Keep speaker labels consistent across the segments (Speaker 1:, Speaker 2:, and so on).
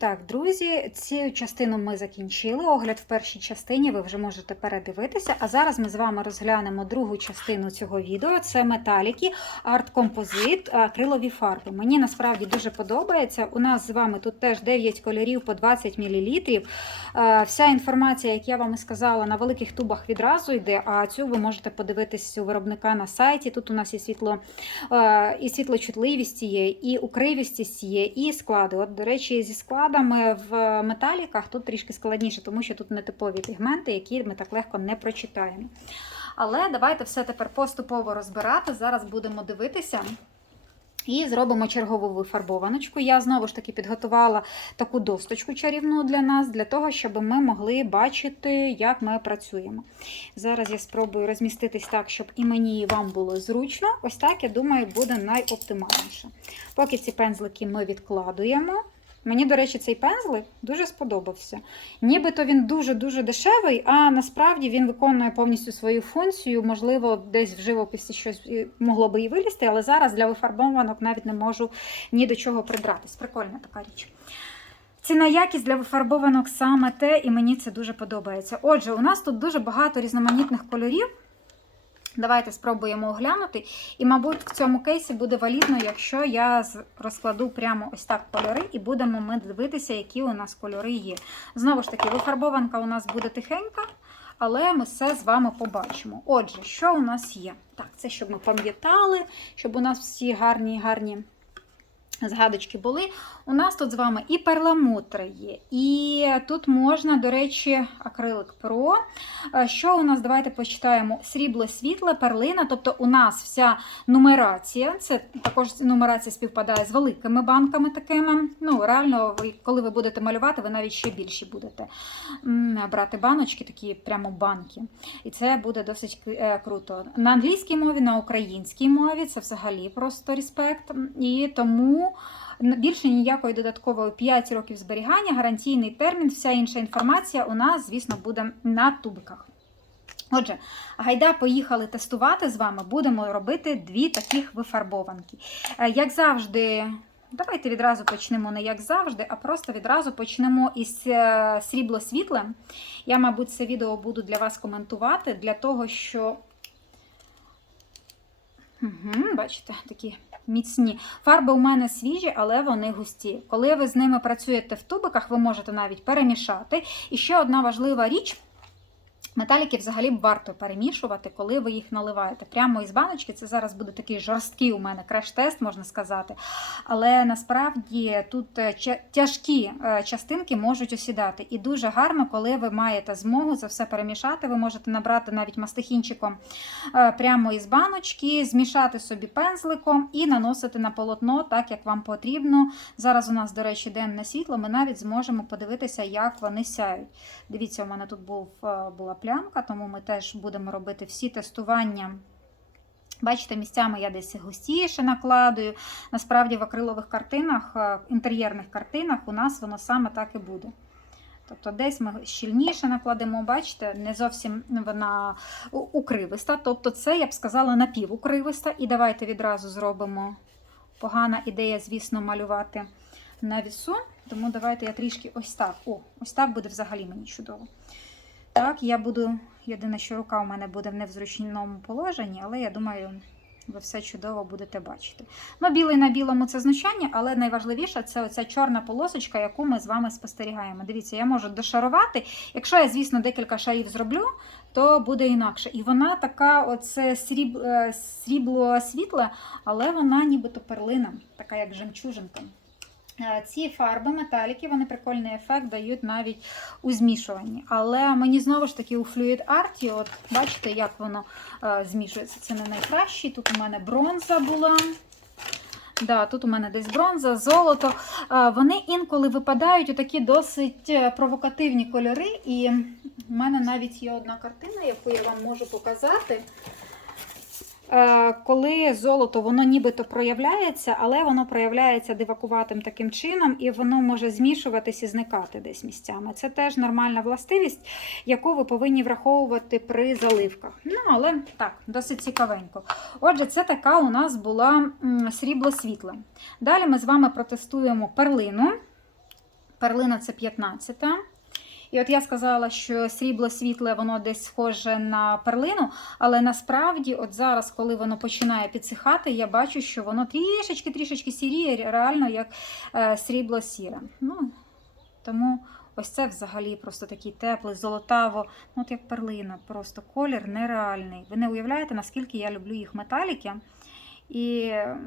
Speaker 1: так, друзі, цю частину ми закінчили. Огляд в першій частині ви вже можете передивитися. А зараз ми з вами розглянемо другу частину цього відео. Це металіки, арт-композит, акрилові фарби. Мені насправді дуже подобається. У нас з вами тут теж 9 кольорів по 20 мл. Вся інформація, як я вам і сказала, на великих тубах відразу йде. А цю ви можете подивитись у виробника на сайті. Тут у нас і світло, е, і світлочутливість є, і укривістість є, і склади. От, до речі, зі складами в металіках тут трішки складніше, тому що тут нетипові пігменти, які ми так легко не прочитаємо. Але давайте все тепер поступово розбирати. Зараз будемо дивитися. І зробимо чергову вифарбованочку. Я знову ж таки підготувала таку досточку чарівну для нас, для того, щоб ми могли бачити, як ми працюємо. Зараз я спробую розміститись так, щоб і мені, і вам було зручно. Ось так, я думаю, буде найоптимальніше. Поки ці пензлики ми відкладуємо. Мені, до речі, цей пензлик дуже сподобався. Нібито він дуже-дуже дешевий, а насправді він виконує повністю свою функцію. Можливо, десь в живописі щось могло би і вилізти, але зараз для вифарбованок навіть не можу ні до чого придратись. Прикольна така річ. Ціна якість для вифарбованок саме те, і мені це дуже подобається. Отже, у нас тут дуже багато різноманітних кольорів. Давайте спробуємо оглянути. І, мабуть, в цьому кейсі буде валідно, якщо я розкладу прямо ось так кольори, і будемо ми дивитися, які у нас кольори є. Знову ж таки, вифарбованка у нас буде тихенька, але ми все з вами побачимо. Отже, що у нас є? Так, це щоб ми пам'ятали, щоб у нас всі гарні, гарні. Згадочки були. У нас тут з вами і перламутри є, і тут можна, до речі, акрилик Pro. Що у нас? Давайте почитаємо: срібло світле, перлина. Тобто у нас вся нумерація, це також нумерація співпадає з великими банками такими. Ну, реально, коли ви будете малювати, ви навіть ще більші будете брати баночки, такі прямо банки. І це буде досить е, круто. На англійській мові, на українській мові це взагалі просто респект. І тому. Більше ніякої додаткової 5 років зберігання, гарантійний термін, вся інша інформація у нас, звісно, буде на тубиках. Отже, гайда, поїхали тестувати з вами, будемо робити дві таких вифарбованки. Як завжди, давайте відразу почнемо не як завжди, а просто відразу почнемо із срібло світле. Я, мабуть, це відео буду для вас коментувати, для того, що. Угу, Бачите, такі міцні. Фарби у мене свіжі, але вони густі. Коли ви з ними працюєте в тубиках, ви можете навіть перемішати. І ще одна важлива річ. Металіки взагалі варто перемішувати, коли ви їх наливаєте. Прямо із баночки. Це зараз буде такий жорсткий у мене креш-тест, можна сказати. Але насправді тут е, тяжкі е, частинки можуть осідати. І дуже гарно, коли ви маєте змогу це все перемішати. Ви можете набрати навіть мастихінчиком е, прямо із баночки, змішати собі пензликом і наносити на полотно так, як вам потрібно. Зараз у нас, до речі, денне світло. Ми навіть зможемо подивитися, як вони сяють. Дивіться, у мене тут був була плямка, тому ми теж будемо робити всі тестування. Бачите, місцями я десь густіше накладую. Насправді, в акрилових картинах, е, інтер'єрних картинах, у нас воно саме так і буде. Тобто, десь ми щільніше накладемо, бачите, не зовсім вона укривиста. Тобто, це, я б сказала, напівукривиста. І давайте відразу зробимо погана ідея, звісно, малювати на вісу. Тому давайте я трішки ось так. О, ось так буде взагалі мені чудово. Так, я буду, єдине, що рука у мене буде в невзручному положенні, але я думаю, ви все чудово будете бачити. Ну, білий на білому це знущання, але найважливіше це оця чорна полосочка, яку ми з вами спостерігаємо. Дивіться, я можу дошарувати. Якщо я, звісно, декілька шарів зроблю, то буде інакше. І вона така, оце сріб... Е, срібло світле, але вона нібито перлина, така як жемчужинка. Е, ці фарби, металіки, вони прикольний ефект дають навіть у змішуванні. Але мені знову ж таки у Fluid Art, от бачите, як воно е, змішується. Це не найкращий. Тут у мене бронза була. Да, Тут у мене десь бронза, золото. Е, вони інколи випадають у такі досить провокативні кольори. І в мене навіть є одна картина, яку я вам можу показати. Е, коли золото воно нібито проявляється, але воно проявляється дивакуватим таким чином, і воно може змішуватись і зникати десь місцями. Це теж нормальна властивість, яку ви повинні враховувати при заливках. Ну, але так, досить цікавенько. Отже, це така у нас була срібло світла. Далі ми з вами протестуємо перлину. Перлина це 15. І от я сказала, що срібло світле, воно десь схоже на перлину, але насправді, от зараз, коли воно починає підсихати, я бачу, що воно трішечки-трішечки сіріє, реально як е, срібло сіре. Ну, тому ось це взагалі просто такий теплий, золотаво, ну от як перлина, просто колір нереальний. Ви не уявляєте, наскільки я люблю їх металіки і е,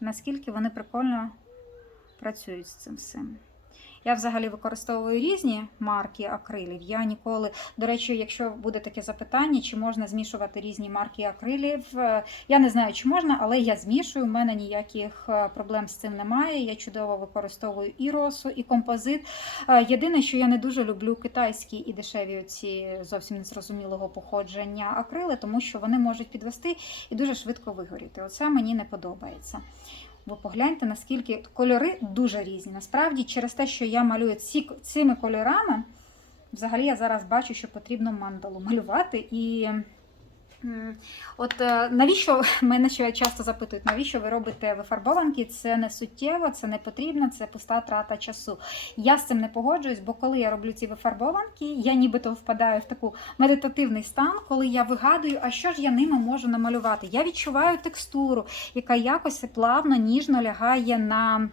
Speaker 1: наскільки вони прикольно працюють з цим всім. Я взагалі використовую різні марки акрилів. Я ніколи, до речі, якщо буде таке запитання, чи можна змішувати різні марки акрилів, е, я не знаю, чи можна, але я змішую. У мене ніяких е, проблем з цим немає. Я чудово використовую і росу, і композит. Е, Єдине, що я не дуже люблю китайські і дешеві ці зовсім незрозумілого походження акрили, тому що вони можуть підвести і дуже швидко вигоріти. Оце мені не подобається. Ви погляньте, наскільки кольори дуже різні. Насправді, через те, що я малюю ці, цими кольорами, взагалі я зараз бачу, що потрібно мандалу малювати. І от е, навіщо мене ще часто запитують, навіщо ви робите вифарбованки? Це не суттєво, це не потрібно, це пуста трата часу. Я з цим не погоджуюсь, бо коли я роблю ці вифарбованки, я нібито впадаю в таку медитативний стан, коли я вигадую, а що ж я ними можу намалювати. Я відчуваю текстуру, яка якось плавно, ніжно лягає на.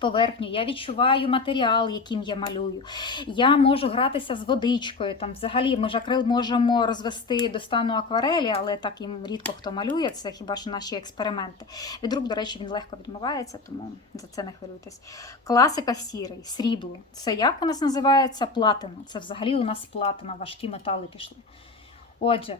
Speaker 1: Поверхню, я відчуваю матеріал, яким я малюю. Я можу гратися з водичкою. Там, взагалі, ми ж акрил можемо розвести до стану акварелі, але так їм рідко хто малює. Це хіба що наші експерименти. Від рук, до речі, він легко відмивається, тому за це не хвилюйтесь. Класика сірий, срібло. Це як у нас називається? Платина. Це взагалі у нас платина, важкі метали пішли. Отже.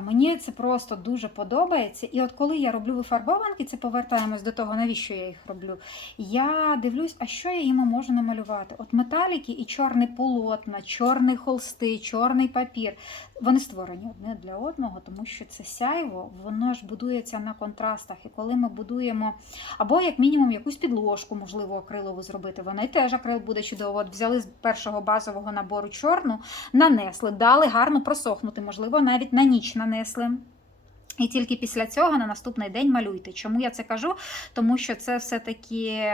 Speaker 1: Мені це просто дуже подобається. І от коли я роблю вифарбованки, це повертаємось до того, навіщо я їх роблю. Я дивлюсь, а що я їм можу намалювати? От металіки і чорне полотна, чорний холсти, чорний папір. Вони створені одне для одного, тому що це сяйво, воно ж будується на контрастах. І коли ми будуємо, або як мінімум якусь підложку, можливо, акрилову зробити, вона теж акрил буде чудово. От взяли з першого базового набору чорну, нанесли, дали гарно просохнути, можливо, навіть на ніч нанесли. І тільки після цього на наступний день малюйте. Чому я це кажу? Тому що це все-таки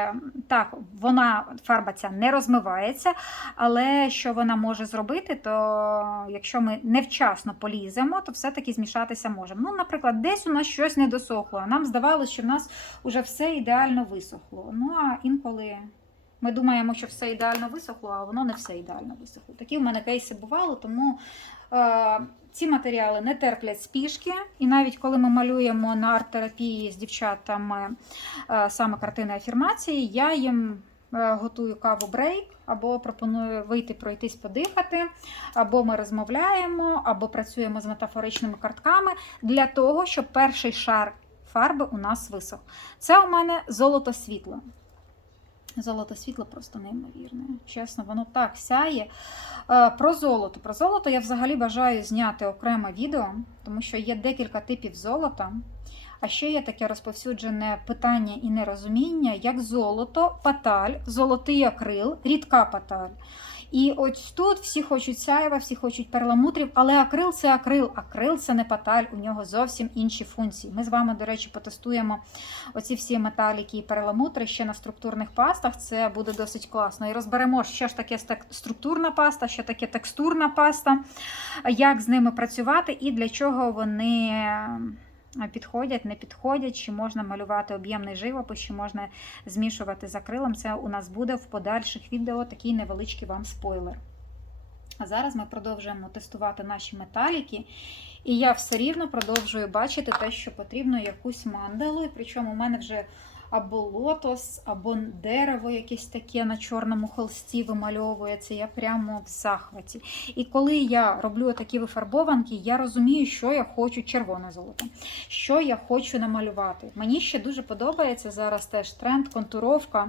Speaker 1: так, вона фарба ця не розмивається, але що вона може зробити, то якщо ми невчасно поліземо, то все-таки змішатися можемо. Ну, наприклад, десь у нас щось не досохло, нам здавалося, що в нас вже все ідеально висохло. Ну а інколи. Ми думаємо, що все ідеально висохло, а воно не все ідеально висохло. Такі в мене кейси бували, тому е, ці матеріали не терплять спішки. І навіть коли ми малюємо на арт-терапії з дівчатами е, саме картини афірмації, я їм е, готую каву брейк, або пропоную вийти, пройтись, подихати, або ми розмовляємо, або працюємо з метафоричними картками для того, щоб перший шар фарби у нас висох. Це у мене золото світло. Золото світло просто неймовірне. Чесно, воно так сяє. Е, Про золото. Про золото я взагалі бажаю зняти окреме відео, тому що є декілька типів золота. А ще є таке розповсюджене питання і нерозуміння, як золото, паталь, золотий акрил, рідка паталь. І ось тут всі хочуть сяєва, всі хочуть перламутрів, але акрил це акрил, акрил це не паталь, у нього зовсім інші функції. Ми з вами, до речі, потестуємо оці всі металіки і перламутри ще на структурних пастах. Це буде досить класно. І розберемо, що ж таке структурна паста, що таке текстурна паста, як з ними працювати і для чого вони. Е, Підходять, не підходять, чи можна малювати об'ємний живопис, чи можна змішувати з акрилом. Це у нас буде в подальших відео такий невеличкий вам спойлер. А зараз ми продовжуємо тестувати наші металіки. І я все рівно продовжую бачити те, що потрібно якусь мандалу. І причому у мене вже або лотос, або дерево якесь таке на чорному холсті вимальовується. Я прямо в захваті. І коли я роблю такі вифарбованки, я розумію, що я хочу червоне золото, що я хочу намалювати. Мені ще дуже подобається зараз теж тренд, контуровка,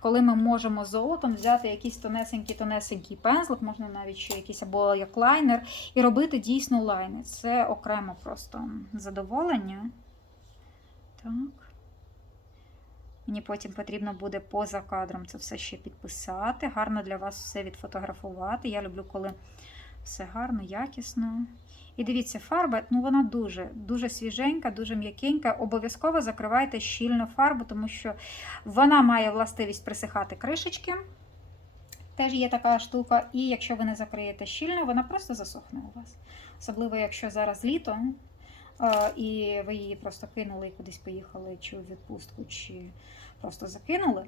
Speaker 1: коли ми можемо золотом взяти якийсь тонесенький-тонесенький пензлик, можна навіть ще якийсь або як лайнер, і робити дійсно лайни. Це окремо просто задоволення. Так. Мені потім потрібно буде поза кадром це все ще підписати. Гарно для вас все відфотографувати. Я люблю, коли все гарно, якісно. І дивіться, фарба, ну вона дуже дуже свіженька, дуже м'якенька. Обов'язково закривайте щільно фарбу, тому що вона має властивість присихати кришечки. Теж є така штука, і якщо ви не закриєте щільно, вона просто засохне у вас. Особливо, якщо зараз літо, і ви її просто кинули і кудись поїхали, чи у відпустку, чи просто закинули.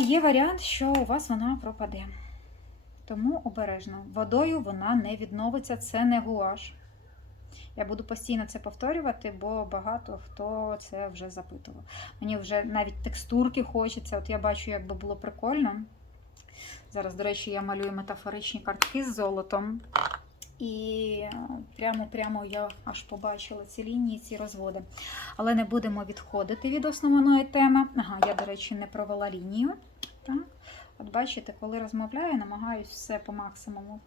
Speaker 1: Є варіант, що у вас вона пропаде. Тому обережно. Водою вона не відновиться, це не гуаш. Я буду постійно це повторювати, бо багато хто це вже запитував. Мені вже навіть текстурки хочеться. От я бачу, як би було прикольно. Зараз, до речі, я малюю метафоричні картки з золотом. І прямо-прямо я аж побачила ці лінії, ці розводи. Але не будемо відходити від основної теми. Ага, я, до речі, не провела лінію. Так. От бачите, коли розмовляю, намагаюся все по максимуму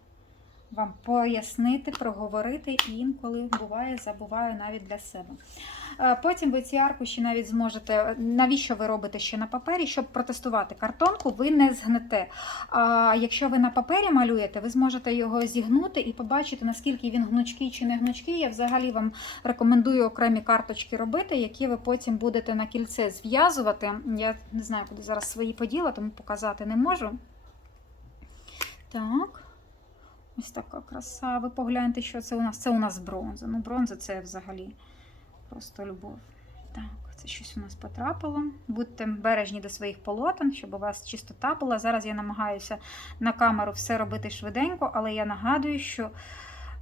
Speaker 1: вам пояснити, проговорити, і інколи буває, забуваю навіть для себе. Е, Потім ви ці аркуші навіть зможете, навіщо ви робите ще на папері, щоб протестувати картонку, ви не згнете. А якщо ви на папері малюєте, ви зможете його зігнути і побачити, наскільки він гнучкий чи не гнучкий. Я взагалі вам рекомендую окремі карточки робити, які ви потім будете на кільце зв'язувати. Я не знаю, куди зараз свої поділа, тому показати не можу. Так. Ось така краса. Ви погляньте, що це у нас. Це у нас бронза. Ну, бронза це взагалі просто любов. Так, це щось у нас потрапило. Будьте бережні до своїх полотен, щоб у вас чистота була. Зараз я намагаюся на камеру все робити швиденько, але я нагадую, що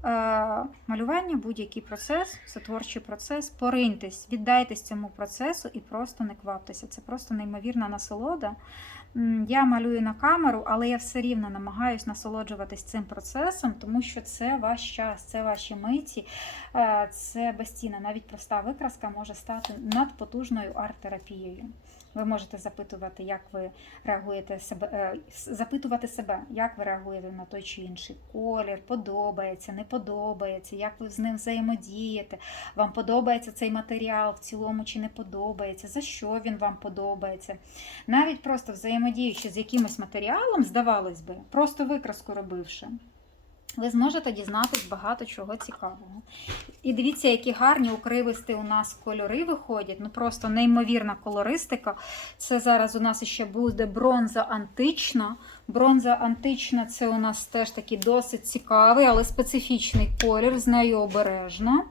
Speaker 1: е, малювання, будь-який процес, це творчий процес. Пориньтесь, віддайтесь цьому процесу і просто не кваптеся. Це просто неймовірна насолода. Я малюю на камеру, але я все рівно намагаюся насолоджуватись цим процесом, тому що це ваш час, це ваші миті, е, це безцінно. Навіть проста викраска може стати надпотужною арт-терапією. Ви можете запитувати, як ви реагуєте себе, е, запитувати себе, як ви реагуєте на той чи інший колір, подобається, не подобається, як ви з ним взаємодієте, вам подобається цей матеріал в цілому чи не подобається, за що він вам подобається. Навіть просто взаємодіючи з якимось матеріалом, здавалось би, просто викраску робивши, ви зможете дізнатись багато чого цікавого. І дивіться, які гарні укривисти у нас кольори виходять. Ну просто неймовірна колористика. Це зараз у нас ще буде бронза антична. Бронза антична це у нас теж такий досить цікавий, але специфічний колір. З нею обережно.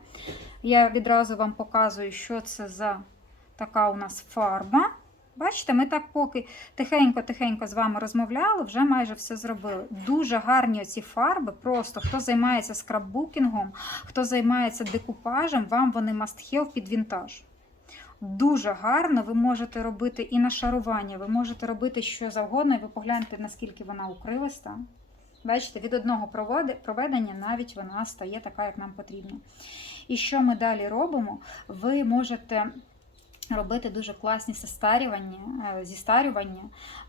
Speaker 1: Я відразу вам показую, що це за така у нас фарба. Бачите, ми так поки тихенько-тихенько з вами розмовляли, вже майже все зробили. Дуже гарні оці фарби. Просто хто займається скраббукінгом, хто займається декупажем, вам вони must have під вінтаж. Дуже гарно, ви можете робити і нашарування, ви можете робити що завгодно, і ви погляньте, наскільки вона укривиста. Бачите, від одного проведення навіть вона стає така, як нам потрібно. І що ми далі робимо? Ви можете робити дуже класні зістарювання, е, зістарювання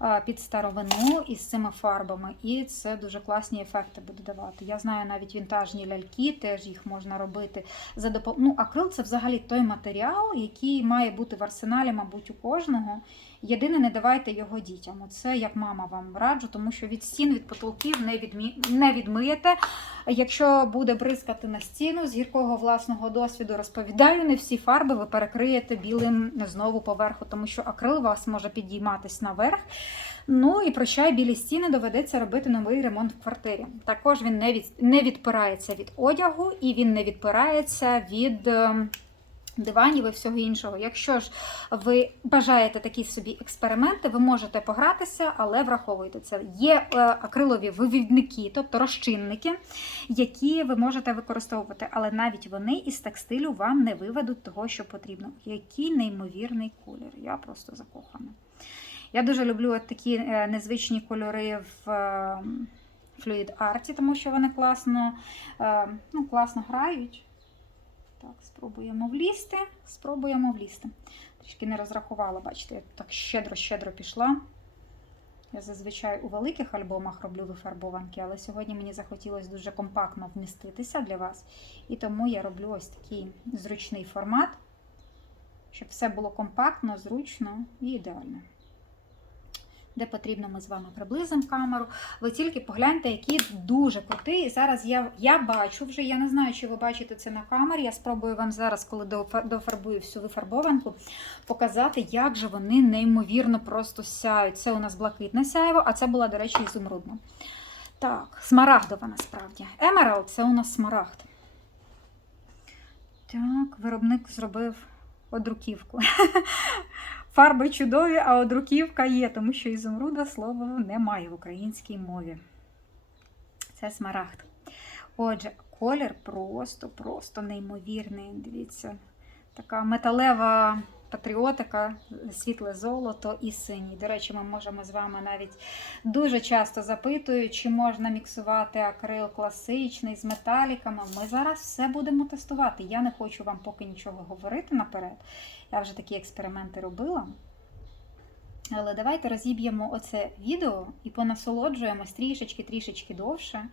Speaker 1: е, під старовину із цими фарбами, і це дуже класні ефекти буде давати. Я знаю навіть вінтажні ляльки, теж їх можна робити за допомогою. Ну, акрил це взагалі той матеріал, який має бути в арсеналі, мабуть, у кожного. Єдине, не давайте його дітям. Це як мама вам раджу, тому що від стін, від потолків не, відмі... не відмиєте. Якщо буде бризкати на стіну, з гіркого власного досвіду розповідаю, не всі фарби ви перекриєте білим знову поверху, тому що акрил вас може підійматись наверх. Ну і прощай, білі стіни доведеться робити новий ремонт в квартирі. Також він не, від... не відпирається від одягу і він не відпирається від. Диванів і всього іншого. Якщо ж ви бажаєте такі собі експерименти, ви можете погратися, але враховуйте це. Є е, акрилові вивідники, тобто розчинники, які ви можете використовувати, але навіть вони із текстилю вам не виведуть того, що потрібно. Який неймовірний колір. Я просто закохана. Я дуже люблю от такі е, незвичні кольори в е, Fluid Art, тому що вони класно, ну, класно грають. Так, спробуємо влізти. Спробуємо влізти. Трішки не розрахувала, бачите, я так щедро-щедро пішла. Я зазвичай у великих альбомах роблю вифарбованки, але сьогодні мені захотілося дуже компактно вміститися для вас. І тому я роблю ось такий зручний формат, щоб все було компактно, зручно і ідеально. Де потрібно, ми з вами приблизимо камеру. Ви тільки погляньте, який дуже крутий. І зараз я, я бачу вже, я не знаю, чи ви бачите це на камері. Я спробую вам зараз, коли дофарбую всю вифарбованку, показати, як же вони неймовірно просто сяють. Це у нас блакитне сяйво, а це була, до речі, ізумрудна. Так, смарагдова насправді. Емералд це у нас смарагд. Так, виробник зробив одруківку. Фарби чудові, а одруківка є, тому що ізумруда слова немає в українській мові. Це смарагд. Отже, колір просто, просто неймовірний. Дивіться, така металева патріотика, світле золото і синій. До речі, ми можемо з вами навіть дуже часто запитують, чи можна міксувати акрил класичний з металіками. Ми зараз все будемо тестувати. Я не хочу вам поки нічого говорити наперед. Я вже такі експерименти робила. Але давайте розіб'ємо оце відео і понасолоджуємось трішечки-трішечки довше.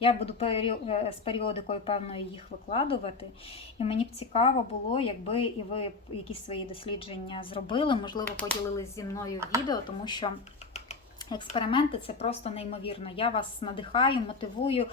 Speaker 1: Я буду е, з періодикою певною їх викладувати. І мені б цікаво було, якби і ви якісь свої дослідження зробили, можливо, поділились зі мною відео, тому що експерименти це просто неймовірно. Я вас надихаю, мотивую,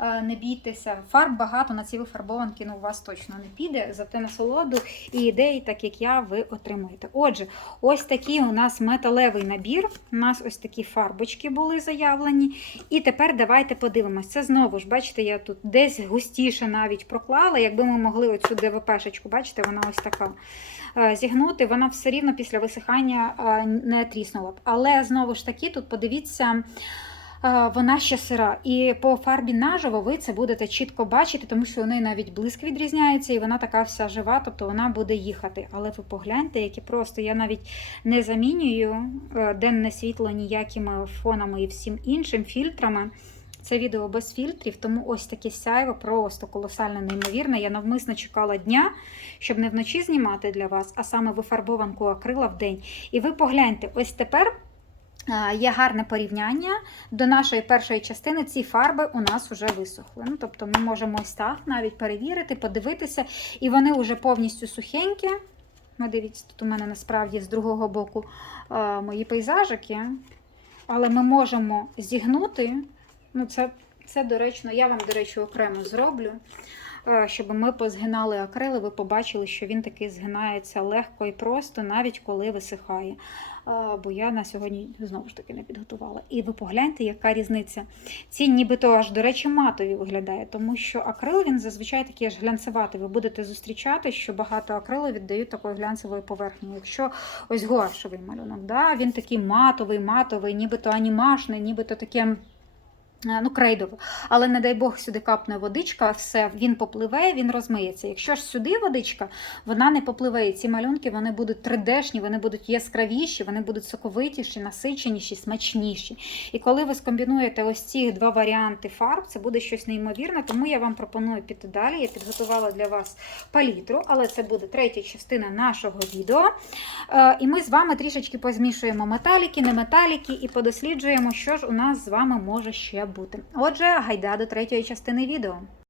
Speaker 1: е, не бійтеся. Фарб багато на ці вифарбованки ну, у вас точно не піде, зате насолоду і ідеї, так як я, ви отримуєте. Отже, ось такий у нас металевий набір. У нас ось такі фарбочки були заявлені. І тепер давайте подивимось. Це знову ж, бачите, я тут десь густіше навіть проклала. Якби ми могли оцю ДВПшечку, бачите, вона ось така зігнути, вона все рівно після висихання е, не тріснула б. Але знову ж таки, тут подивіться. е, Вона ще сира, і по фарбі наживо ви це будете чітко бачити, тому що у навіть блиск відрізняється, і вона така вся жива, тобто вона буде їхати. Але ви погляньте, які просто я навіть не замінюю е, денне світло ніякими фонами і всім іншим фільтрами. Це відео без фільтрів, тому ось таке сяйво просто колосально неймовірне. Я навмисно чекала дня, щоб не вночі знімати для вас, а саме вифарбованку акрила в день. І ви погляньте, ось тепер. Є гарне порівняння до нашої першої частини. Ці фарби у нас вже висохли. Ну, тобто ми можемо ось так навіть перевірити, подивитися, і вони вже повністю сухенькі. Ну, дивіться, тут у мене насправді з другого боку мої пейзажики. Але ми можемо зігнути. Ну, це, це доречно, я вам, до речі, окремо зроблю, е, щоб ми позгинали акрили, ви побачили, що він таки згинається легко і просто, навіть коли висихає. Е, Бо я на сьогодні знову ж таки не підготувала. І ви погляньте, яка різниця. Ці нібито аж, до речі, матові виглядає, тому що акрил він зазвичай такий аж глянцеватий. Ви будете зустрічати, що багато акрилу віддають такої глянцевої поверхні. Якщо ось гуашевий малюнок, да, він такий матовий, матовий, нібито анімашний, нібито таке. Е, Ну, крейдово. Але не дай Бог сюди капне водичка, все, він попливе, він розмиється. Якщо ж сюди водичка, вона не попливе. І ці малюнки вони будуть 3D-шні, вони будуть яскравіші, вони будуть соковитіші, насиченіші, смачніші. І коли ви скомбінуєте ось ці два варіанти фарб, це буде щось неймовірне. Тому я вам пропоную піти далі. Я підготувала для вас палітру, але це буде третя частина нашого відео. Е, І ми з вами трішечки позмішуємо металіки, не металіки і подосліджуємо, що ж у нас з вами може ще бути. Отже, гайда до третьої частини відео.